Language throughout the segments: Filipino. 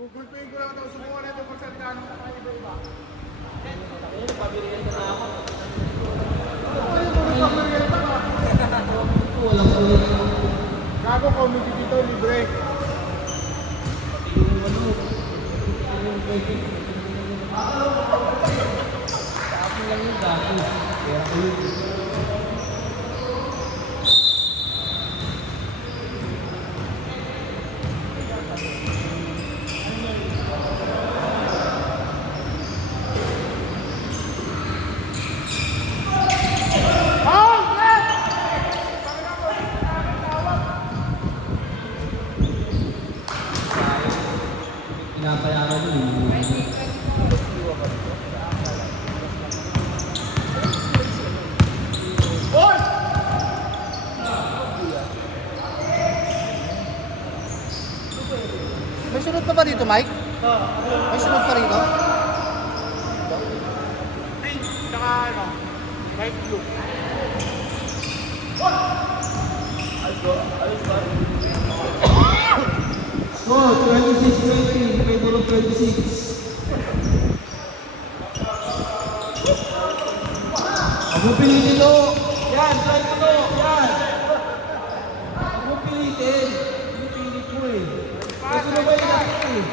Google Pay ko lang ito. Subukan natin kung saan gano'ng iba-iba. Ayun, pabirihan na ako. Ayun, puro pamerienda ka. Walang ulit. Gago comedy dito, libre. Yung ano, yung basic. Sa akin lang yung dati. Kaya ako yun. Pinapayaran mo yun. May sunod pa ba dito, Mike? May sunod pa rito? Pink, tsaka ano, light blue. Score, 26-20. Favor of 26. Ako pilitin to. Yan, try ko to. Yan. Ako pilitin. Pinipilit mo eh. Ito na ba yung natin eh?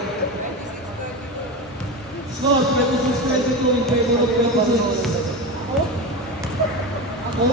Score, 26-22 in favor of 26. Ako?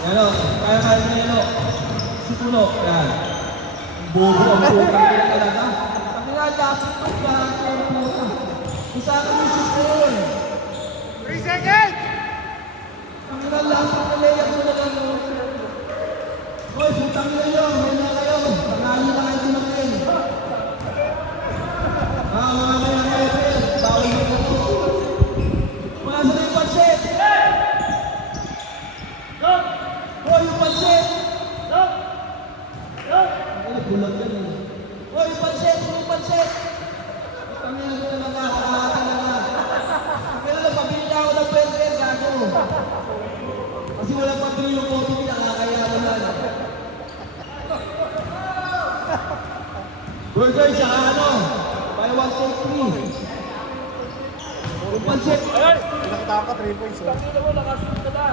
Yan o, kaya na yan o. Si Puno, yan. Ang bobo ang putang ina talaga. Ang nilalapit ko lahat ng puta. Kung sa akin yung sipon. 3 seconds! Ang nilalapit na layak mo na lang. Hoy, putang ina nyo, may na kayo. Panalo na kayo tumakin. Mga kayo, bawal mo po. Mga sa yung pansit. Hoy, yung pansit! Ano, bulag yan eh. Hoy, yung pansit! Yung pansit! Kami na doon naman nakakalakan na nga. Pero pabili na ako ng burger, gago. Kasi walang pabili yung coffee, nakakaya mo na. Burger, saka ano? Buy one, take three. Yung pansit! Pinakita ka 3 points. Oh. Pakita mo, nakasunod ka na.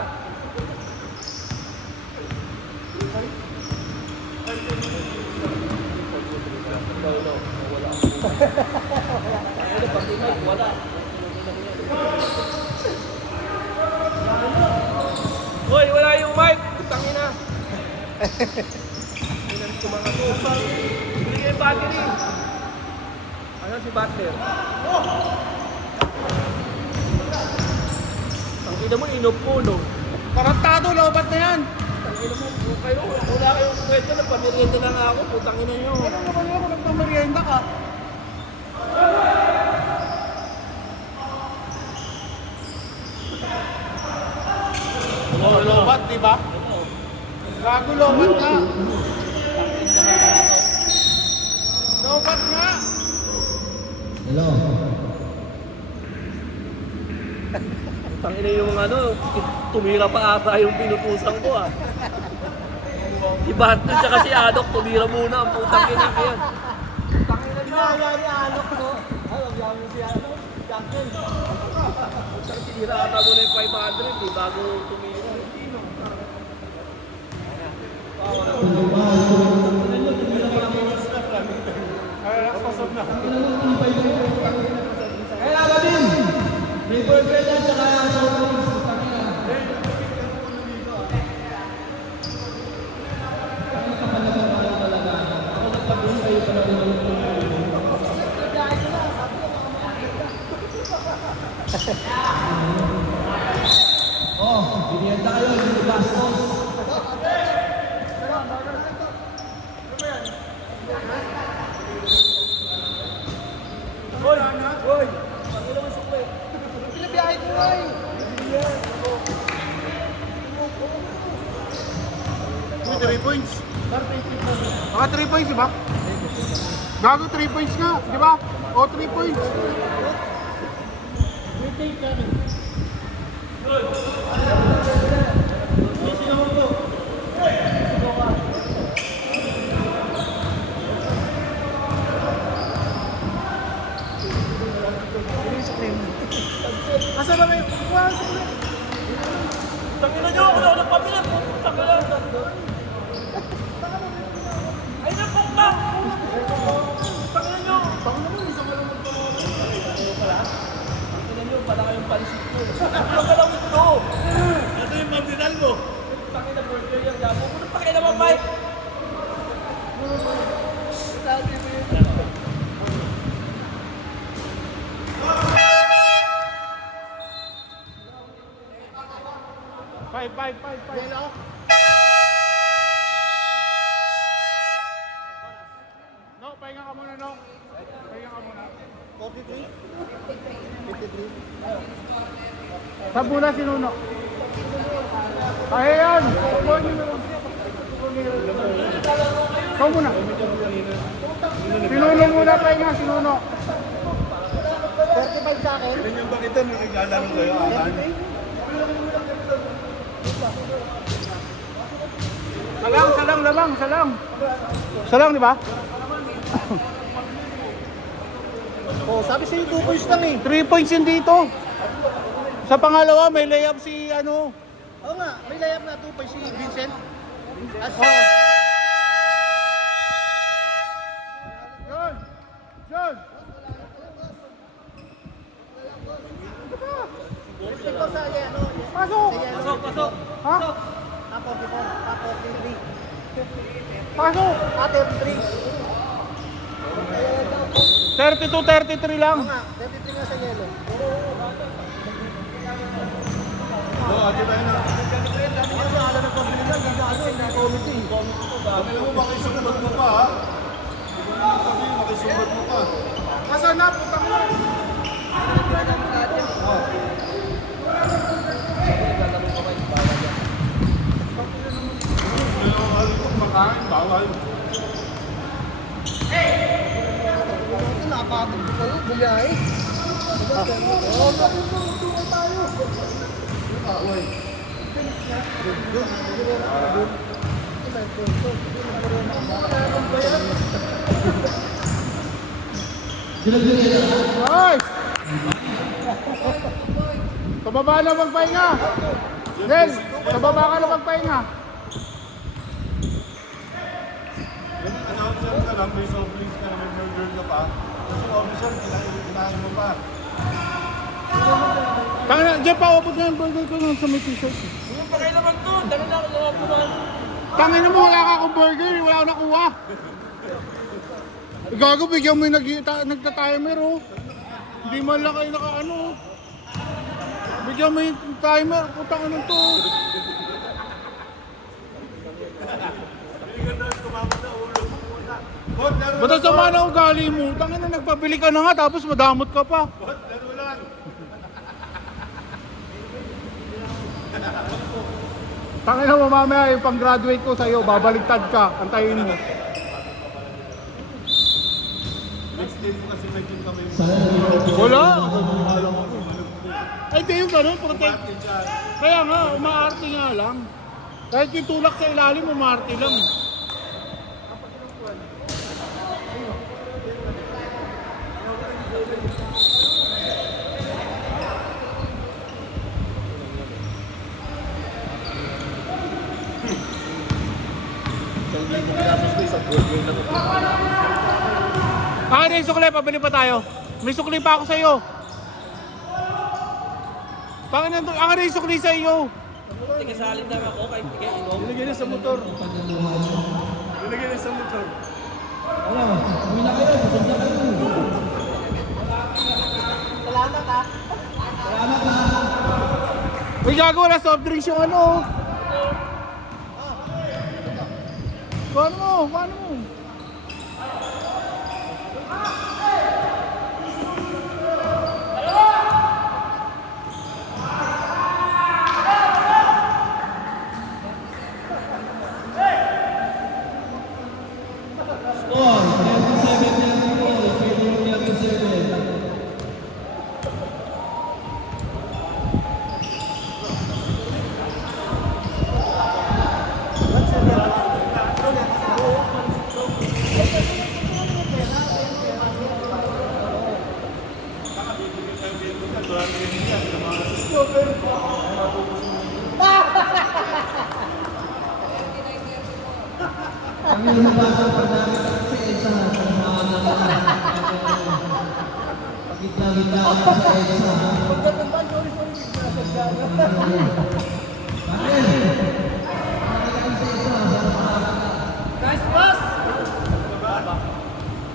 Hoy, wala yung mic! Putangin na! Ilan ko mga to? Bili yung battery! Ano si Butler? Ang ina mo, inop mo, no? Tarantado, lobat na yan. Ang ina mo, kayo, wala kayong kwento na pamirienta na nga ako, putang ina nyo. Ano naman ako, nagpamerienda ka. Oh, lobat, di ba? Gago, lobat ka. Lobat nga. Hello? Putang ina yung ano, tumira pa ata yung pinutusan ko ah. Si Batman tsaka si Adok, tumira muna ang putang ina ko yan. Putang ina nyo! Nangyari Adok ko. Alam mo si Adok, Jacqueline. Putang sinira ata muna yung 500 eh, bago tumira. Ay, nakapasok na. Kaya nga din! May burger dyan tsaka soft drinks. Putang ina. Oh, biniyenta kayo, hindi gastos. Hoy! Hoy! Panginoon mo sukli. Pinabiyahe ko nga eh. may 3 points. Mga 3 points, di ba? Gago 3 points nga, di ba? O 3 points. Asa ba kayo? Tangina nyo, wala ko ng pamilya. Tangina. Ay, napukta! Tangina nyo. Tangina nyo, pala kayong pansit ko. Ano ka lang ito? Ito yung magdinal mo. Tangina burger yan. Gabo ko na pakila mo, Mike. Sabi mo yun. Five. No, pahinga ka muna, no? Pahinga ka muna. 43? 53? Sabuna si Nuno. Kaya yan! Takbuhan niyo na lang. Ikaw muna. Sinuno muna, pahinga, sinuno. 35 sa akin? Yan yung bakit nung naglalaro kayo, Alan? Salang, di ba? Oh, sabi sa'yo 2 points lang eh. 3 points yun dito. Sa pangalawa, may layup si ano. Oo nga, may layup na 2 points si Vincent. As John! Ito sa ano, Pasok! Pasok. Ha? 43. Pasok! 33. 32-33 lang. Oo nga, 33 nga sa yellow. Ate tayo na. Ano sa ala ng pamilya? Hindi ano, hindi committee. Sabi mo, makisumbat mo pa, ha? Sabi mo, makisumbat mo pa. Asa na, putang mo? Makain, bawal. Ito, napagod ko kayo, buliyahe. Oo, tayo. Nice! Sa baba na magpahinga. Del, sa baba ka na magpahinga. Announcer ka lang, may soft drinks ka na, may burger ka pa. Kasi officer, kinain mo pa. Tangina, Jeff, paubod na yung burger ko nun sa may t-shirt. Yung pakay naman to. Tangina ako naman kumain. Tangina mo, wala ka akong burger, wala akong nakuha. Gago, bigyan mo yung nagta-timer, oh. Hindi man lang kayo naka-ano. Bigyan mo yung timer, putang ano to. Ba't ang sama na ugali mo? Tangina, nagpabili ka na nga, tapos madamot ka pa. Laro lang. Tangina mo, mamaya yung pang-graduate ko sa'yo, babaligtad ka, antayin mo. Next game mo kasi may game kami. Wala! Ay, di yung ganun, protect. Kaya nga, umaarte nga lang. Kahit yung tulak sa ilalim, umaarte lang. May sukli, pabili pa tayo. May sukli pa ako sa iyo. Panginoon, ang yung sukli sa iyo. Tigasalin lang ako kahit tigay inom. Nilagay na sa motor. Nilagay na sa motor. Salamat ha. May gagawa na soft drinks yung ano. Paano mo? Paano mo?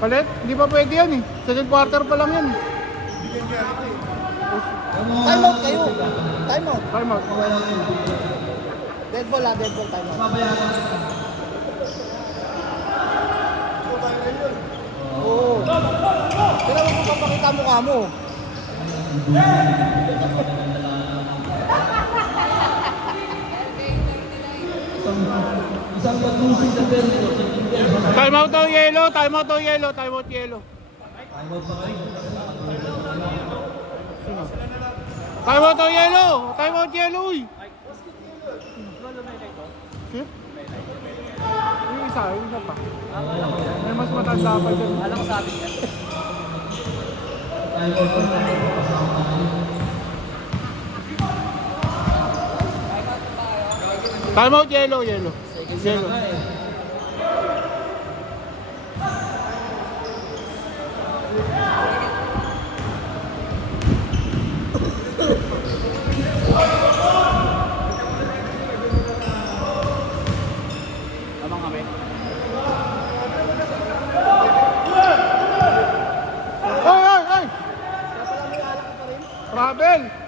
Palit? Hindi pa pwede yan eh. Second quarter pa lang yan eh. Time out kayo. Time out. Time out. Dead ball dead ball time out. Oo. Kailangan mo papakita mukha mo. Time out daw yellow, time out daw yellow, time out yellow. Time out daw yellow, time out yellow. Uy. Sip? Yung isa pa. May mas matanda pa dyan. Alam ko sabi niya. Time out yellow, yellow. Yellow. Ay! Travel!